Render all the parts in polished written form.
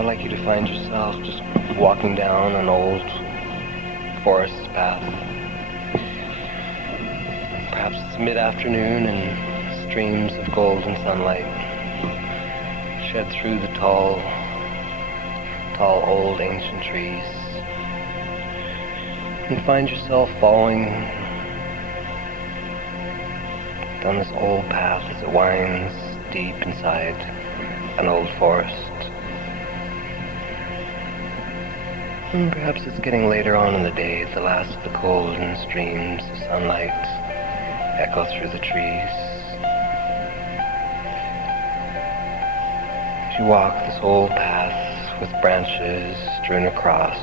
I'd like you to find yourself just walking down an old forest path. Perhaps it's mid-afternoon and streams of golden sunlight shed through the tall old ancient trees. And find yourself following down this old path as it winds deep inside an old forest. And perhaps it's getting later on in the day, the last of the golden streams of sunlight echo through the trees. As you walk this old path with branches strewn across,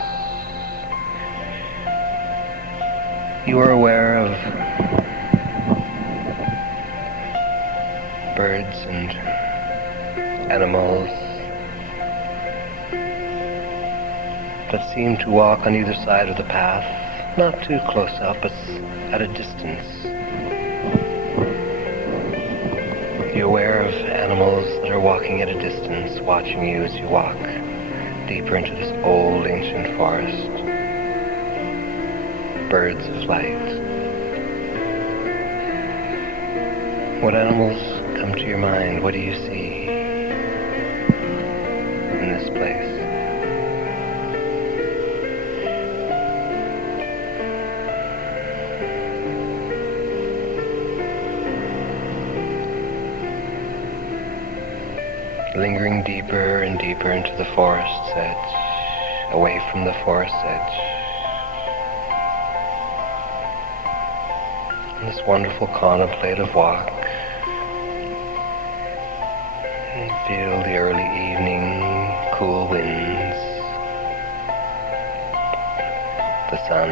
you are aware of birds and animals that seem to walk on either side of the path, not too close up, but at a distance. You're aware of animals that are walking at a distance, watching you as you walk deeper into this old ancient forest. Birds of light. What animals come to your mind? What do you see in this place? Lingering deeper and deeper into the forest's edge, away from the forest's edge. On this wonderful contemplative walk, and feel the early evening cool winds. The sun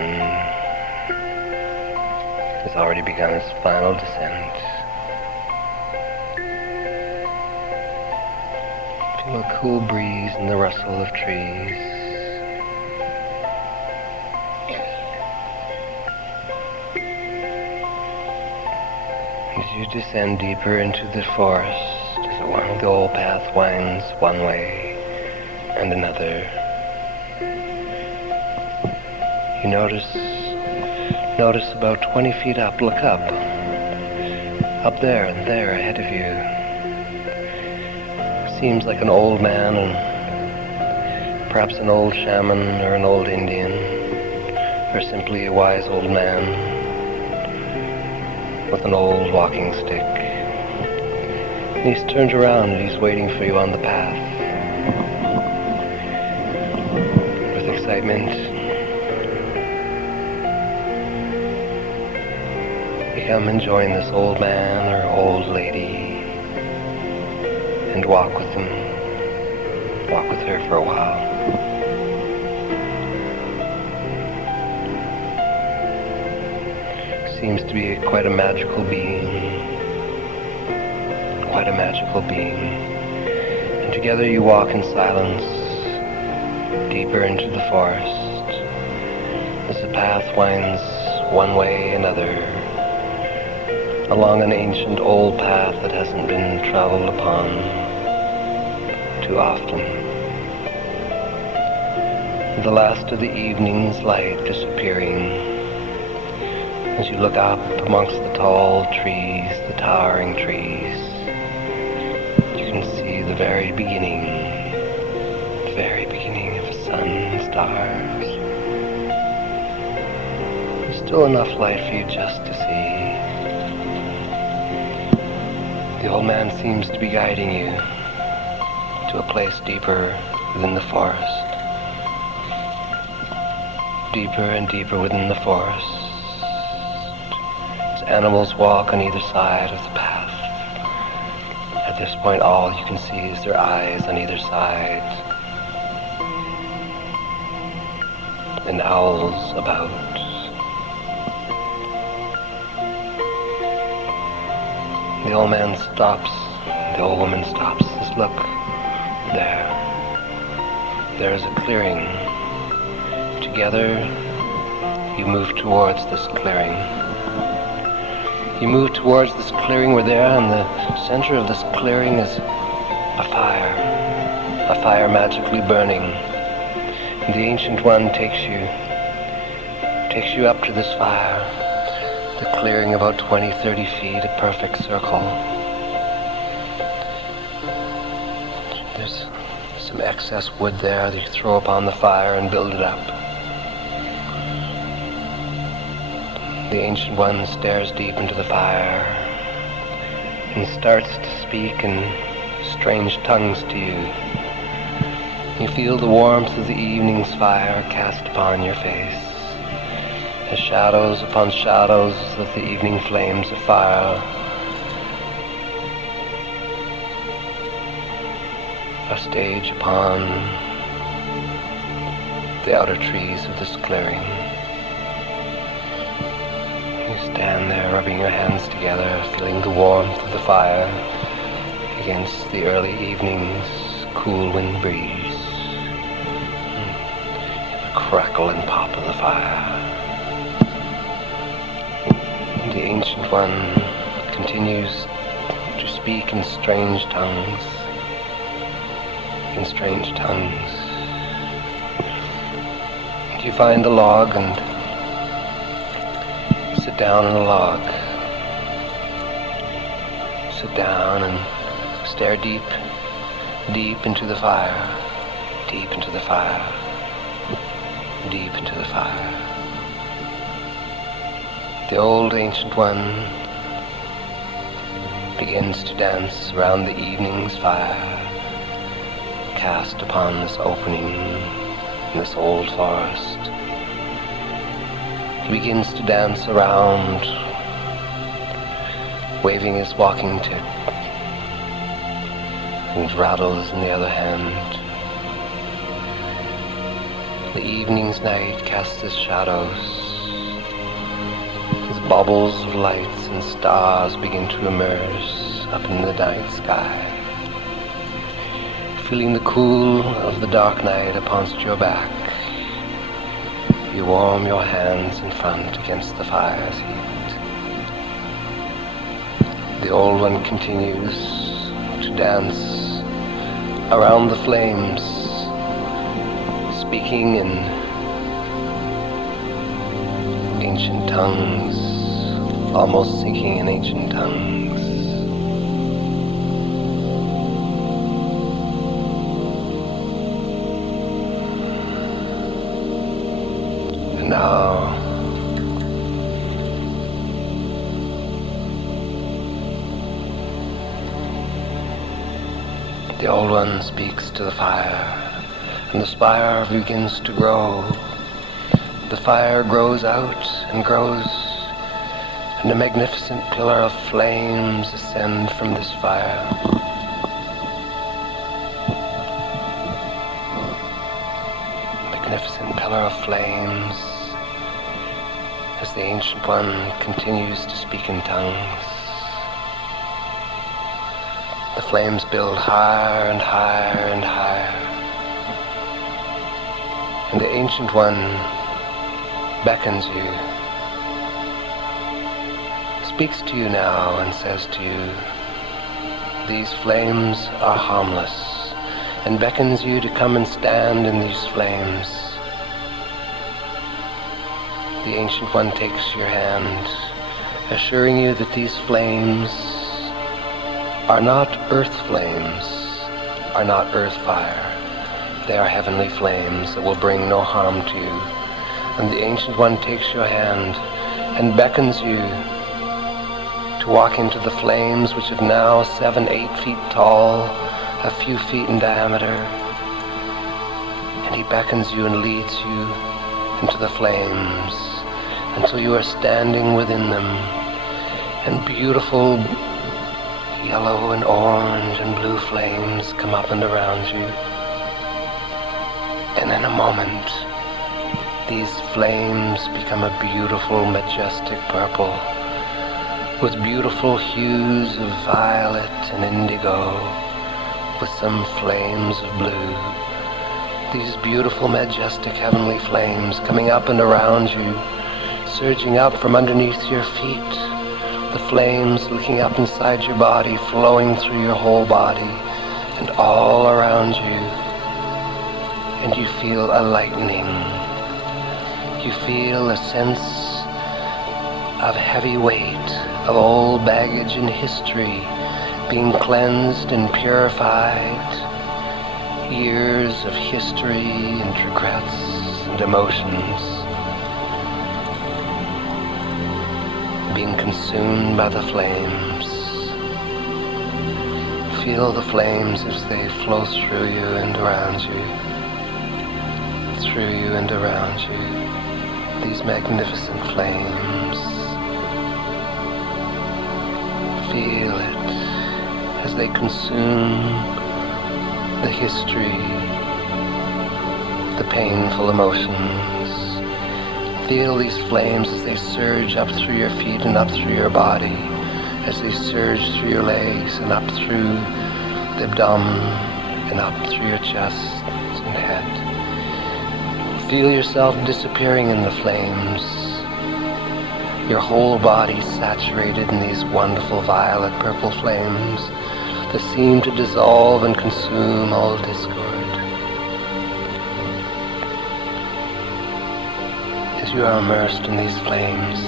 has already begun its final descent. Feel a cool breeze and the rustle of trees. As you descend deeper into the forest, as the old path winds one way and another, you notice about 20 feet up, look up there and there ahead of you. Seems like an old man, and perhaps an old shaman or an old Indian, or simply a wise old man with an old walking stick. And he's turned around and he's waiting for you on the path. With excitement, you come and join this old man or old lady and walk with her for a while. Seems to be quite a magical being. And together you walk in silence deeper into the forest as the path winds one way another along an ancient old path that hasn't been traveled upon too often. The last of the evening's light disappearing. As you look up amongst the tall trees, the towering trees, you can see the very beginning of the sun and stars. There's still enough light for you just to see. The old man seems to be guiding you to a place deeper within the forest. Deeper and deeper within the forest. As animals walk on either side of the path. At this point, all you can see is their eyes on either side. And owls about. The old man stops, the old woman stops, says, look, there's a clearing. Together, you move towards this clearing. You move towards this clearing. We're there, and the center of this clearing is a fire. a fire magically burning. And the Ancient One takes you up to this fire, the clearing about 20-30 feet, a perfect circle. There's some excess wood there that you throw upon the fire and build it up. The Ancient One stares deep into the fire and starts to speak in strange tongues to you. You feel the warmth of the evening's fire cast upon your face, as shadows upon shadows of the evening flames of fire are staged upon the outer trees of this clearing. You stand there rubbing your hands together, feeling the warmth of the fire against the early evening's cool wind breeze. The crackle and pop of the fire. The Ancient One continues to speak in strange tongues. You find a log and sit down on a log. Sit down and stare deep into the fire, deep into the fire, deep into the fire. The old Ancient One begins to dance around the evening's fire, cast upon this opening in this old forest. He begins to dance around, waving his walking stick, and rattles in the other hand. The evening's night casts its shadows. As bubbles of lights and stars begin to emerge up in the night sky. Feeling the cool of the dark night upon your back, you warm your hands in front against the fire's heat. The old one continues to dance around the flames, speaking in ancient tongues, almost singing in ancient tongues. And now, the old one speaks to the fire, and the fire begins to grow. The fire grows out and grows, and a magnificent pillar of flames ascend from this fire. Magnificent pillar of flames, as the Ancient One continues to speak in tongues. The flames build higher and higher and higher. And the Ancient One beckons you, speaks to you now and says to you, these flames are harmless, and beckons you to come and stand in these flames. The Ancient One takes your hand, assuring you that these flames are not earth flames, are not earth fire. They are heavenly flames that will bring no harm to you. And the Ancient One takes your hand and beckons you to walk into the flames, which are now 7-8 feet tall, a few feet in diameter. And he beckons you and leads you into the flames until you are standing within them, and beautiful yellow and orange and blue flames come up and around you. And in a moment, these flames become a beautiful, majestic purple with beautiful hues of violet and indigo, with some flames of blue. These beautiful, majestic, heavenly flames coming up and around you, surging up from underneath your feet. The flames looking up inside your body, flowing through your whole body, and all around you, and you feel a lightening. You feel a sense of heavy weight, of old baggage and history being cleansed and purified, years of history and regrets and emotions being consumed by the flames. Feel the flames as they flow through you and around you, through you and around you, these magnificent flames. Feel it as they consume the history, the painful emotions. Feel these flames as they surge up through your feet and up through your body, as they surge through your legs and up through the abdomen and up through your chest and head. Feel yourself disappearing in the flames, your whole body saturated in these wonderful violet purple flames that seem to dissolve and consume all discord. As you are immersed in these flames,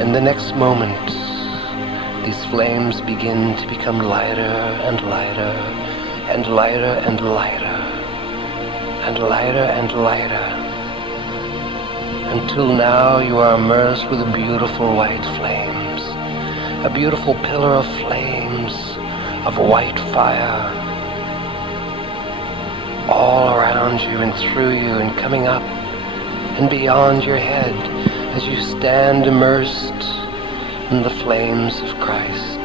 in the next moment, these flames begin to become lighter and lighter and lighter and lighter and lighter and lighter, until now you are immersed with beautiful white flames, a beautiful pillar of flames, of white fire, all around you and through you and coming up and beyond your head as you stand immersed in the flames of Christ,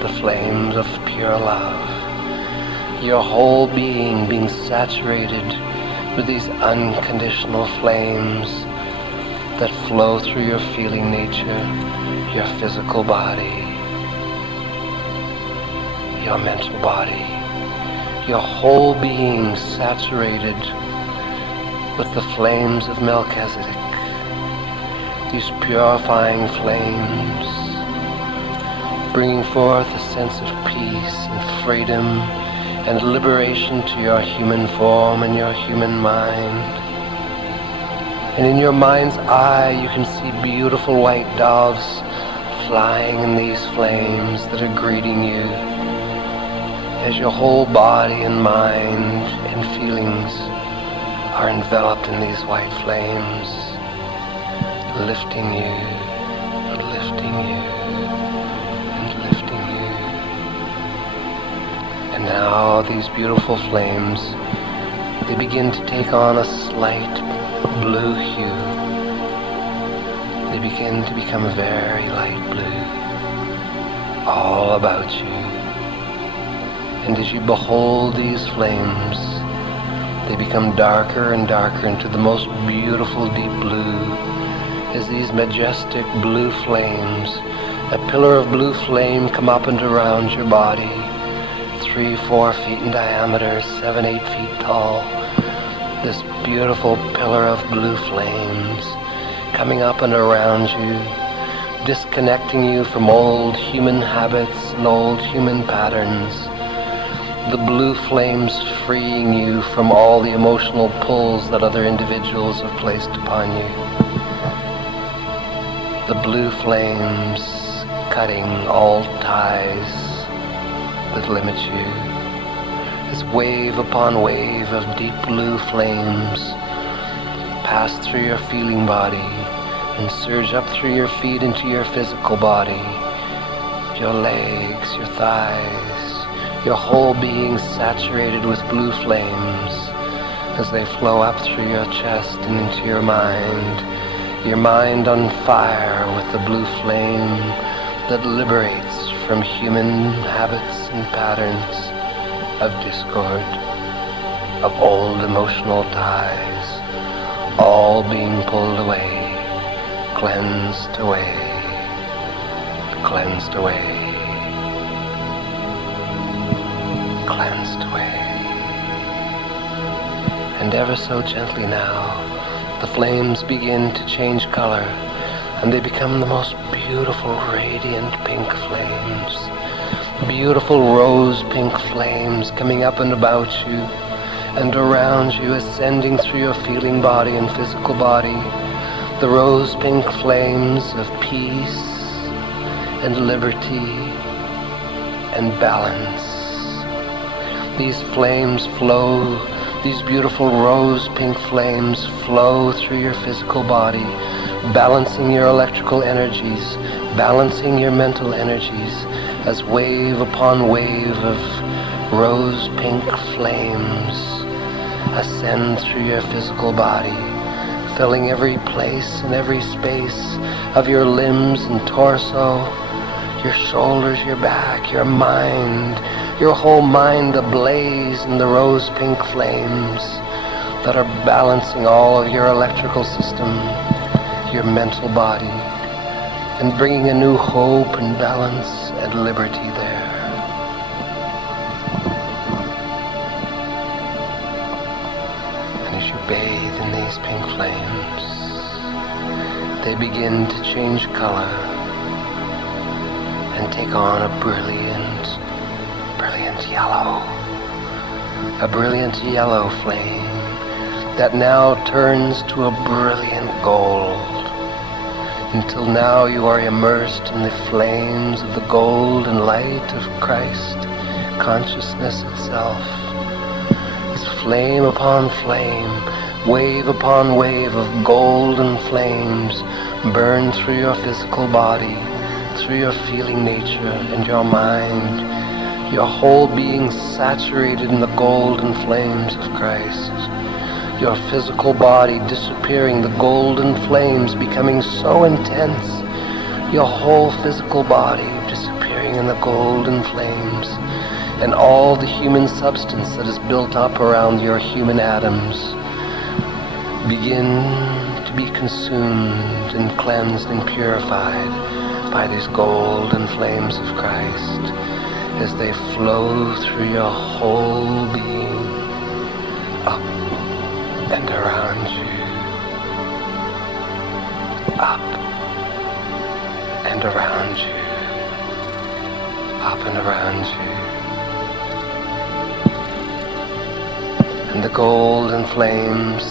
the flames of pure love. Your whole being saturated with these unconditional flames that flow through your feeling nature, your physical body, your mental body, your whole being saturated with the flames of Melchizedek, these purifying flames, bringing forth a sense of peace and freedom and liberation to your human form and your human mind. And in your mind's eye, you can see beautiful white doves flying in these flames that are greeting you as your whole body and mind and feelings are enveloped in these white flames, lifting you, and lifting you, and lifting you. And now these beautiful flames, they begin to take on a slight blue hue. They begin to become very light blue, all about you. And as you behold these flames, they become darker and darker into the most beautiful deep blue, as these majestic blue flames, a pillar of blue flame, come up and around your body, 3-4 feet in diameter, 7-8 feet tall. This beautiful pillar of blue flames coming up and around you, disconnecting you from old human habits and old human patterns. The blue flames freeing you from all the emotional pulls that other individuals have placed upon you. The blue flames cutting all ties that limit you. As wave upon wave of deep blue flames pass through your feeling body and surge up through your feet into your physical body, your legs, your thighs, your whole being saturated with blue flames as they flow up through your chest and into your mind on fire with the blue flame that liberates from human habits and patterns of discord, of old emotional ties, all being pulled away, cleansed away, cleansed away, cleansed away. And ever so gently now, the flames begin to change color, and they become the most beautiful radiant pink flames, Beautiful rose pink flames coming up and about you and around you, ascending through your feeling body and physical body. The rose pink flames of peace and liberty and balance. These flames flow, these beautiful rose pink flames flow through your physical body, balancing your electrical energies, balancing your mental energies, as wave upon wave of rose pink flames ascend through your physical body, filling every place and every space of your limbs and torso, your shoulders, your back, your mind, your whole mind ablaze in the rose pink flames that are balancing all of your electrical system, your mental body, and bringing a new hope and balance and liberty there. And as you bathe in these pink flames, they begin to change color and take on a brilliant yellow. A brilliant yellow flame that now turns to a brilliant gold, until now you are immersed in the flames of the golden light of Christ, consciousness itself. It's flame upon flame, wave upon wave of golden flames burn through your physical body, through your feeling nature and your mind, your whole being saturated in the golden flames of Christ. Your physical body disappearing, the golden flames becoming so intense, your whole physical body disappearing in the golden flames, and all the human substance that is built up around your human atoms begin to be consumed and cleansed and purified by these golden flames of Christ as they flow through your whole being, up and around you, up and around you, up and around you. And the golden flames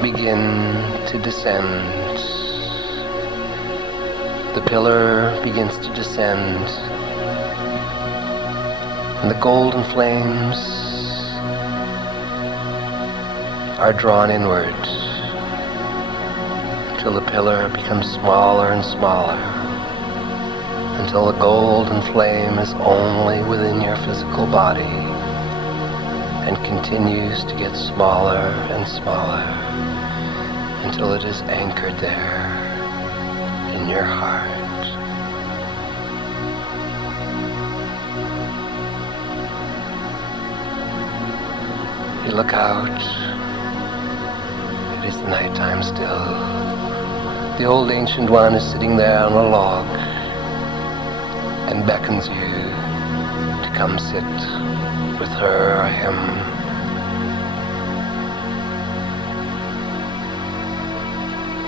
begin to descend. The pillar begins to descend, and the golden flames are drawn inward until the pillar becomes smaller and smaller, until the golden flame is only within your physical body and continues to get smaller and smaller until it is anchored there in your heart. You look out. It is the nighttime still. The old ancient one is sitting there on a log and beckons you to come sit with her or him.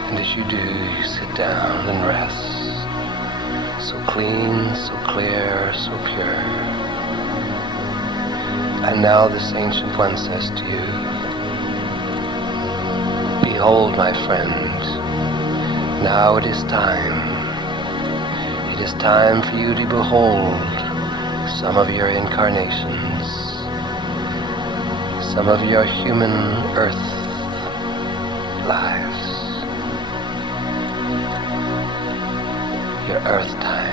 And as you do, you sit down and rest, so clean, so clear, so pure. And now this ancient one says to you, behold, my friend, now it is time. It is time for you to behold some of your incarnations, some of your human earth lives, your earth times.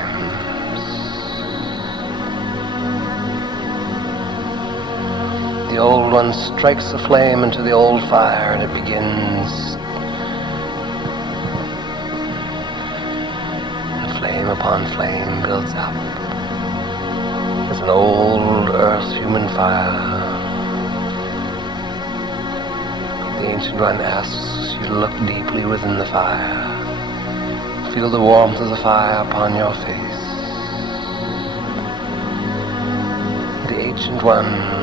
The old one strikes a flame into the old fire and it begins. And flame upon flame builds up. It's an old earth human fire. The ancient one asks you to look deeply within the fire. Feel the warmth of the fire upon your face. The ancient one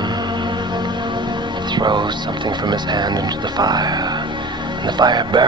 throws something from his hand into the fire, and the fire burns.